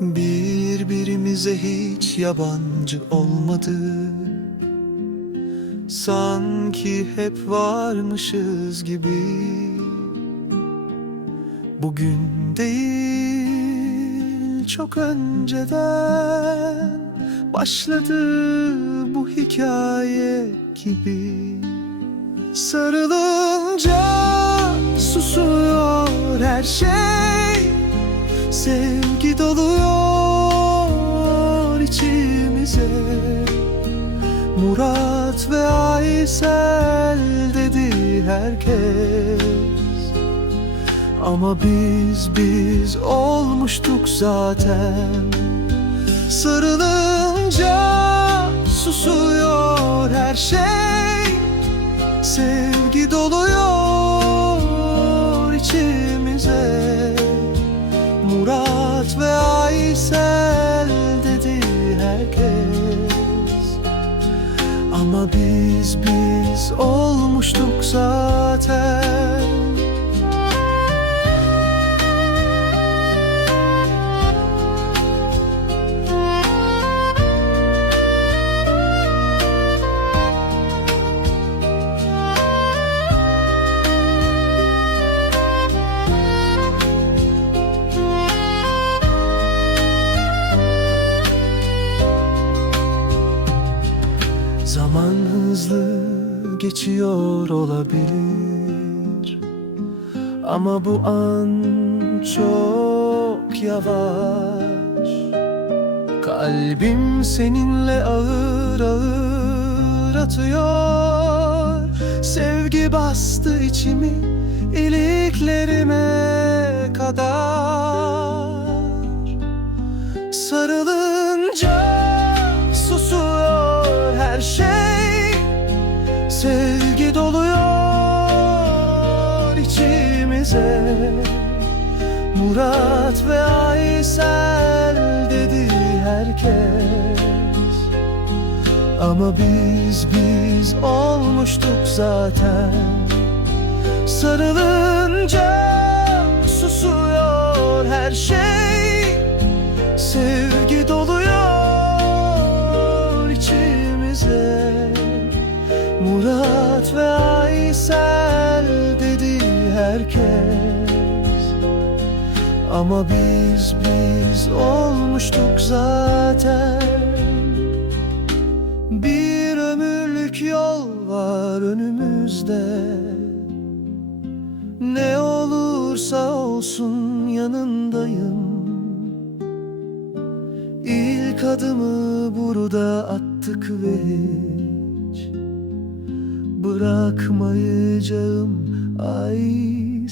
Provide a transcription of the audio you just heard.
birbirimize hiç yabancı olmadı. Sanki hep varmışız gibi. Bugün değil çok önceden Başladı bu hikaye gibi. Sarılınca susuyor her şey. Sevgi doluyor Murat ve Aysel dedi herkes. Ama biz biz olmuştuk zaten. Sarılınca susuyor her şey Ama biz biz olmuştuk zaten Zaman hızlı geçiyor olabilir. Ama bu an çok yavaş. Kalbim seninle ağır ağır atıyor. Sevgi bastı içimi iliklerime kadar Murat ve Aysel dedi herkes. Ama biz biz olmuştuk zaten. Sarılınca susuyor her şey. Sevgi doluyor içimize. Murat Ama biz biz olmuştuk zaten. Bir ömürlük yol var önümüzde. Ne olursa olsun yanındayım. İlk adımı burada attık ve hiç Bırakmayacağım. Ay